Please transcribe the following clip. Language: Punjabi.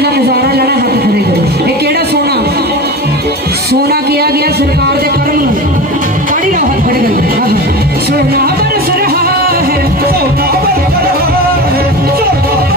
ਦਾ ਗੁਜ਼ਾਰਾ ਲੈਣਾ, ਹੱਥ ਖੜੇ ਕਰੋ। ਇਹ ਕਿਹੜਾ ਸੋਨਾ? ਸੋਨਾ ਕਿਹਾ ਗਿਆ ਸਰਕਾਰ ਦੇ ਕਰਨ ਨੂੰ। ਕਾੜੀ ਨਾਲ ਹੱਥ ਖੜੇ ਕਰੋ। ਸੋਨਾ ਬਰਸ ਰਹਾ ਹੈ। ਸੋਨਾ ਬਰਸ ਰਹਾ ਹੈ। ਸੋਨਾ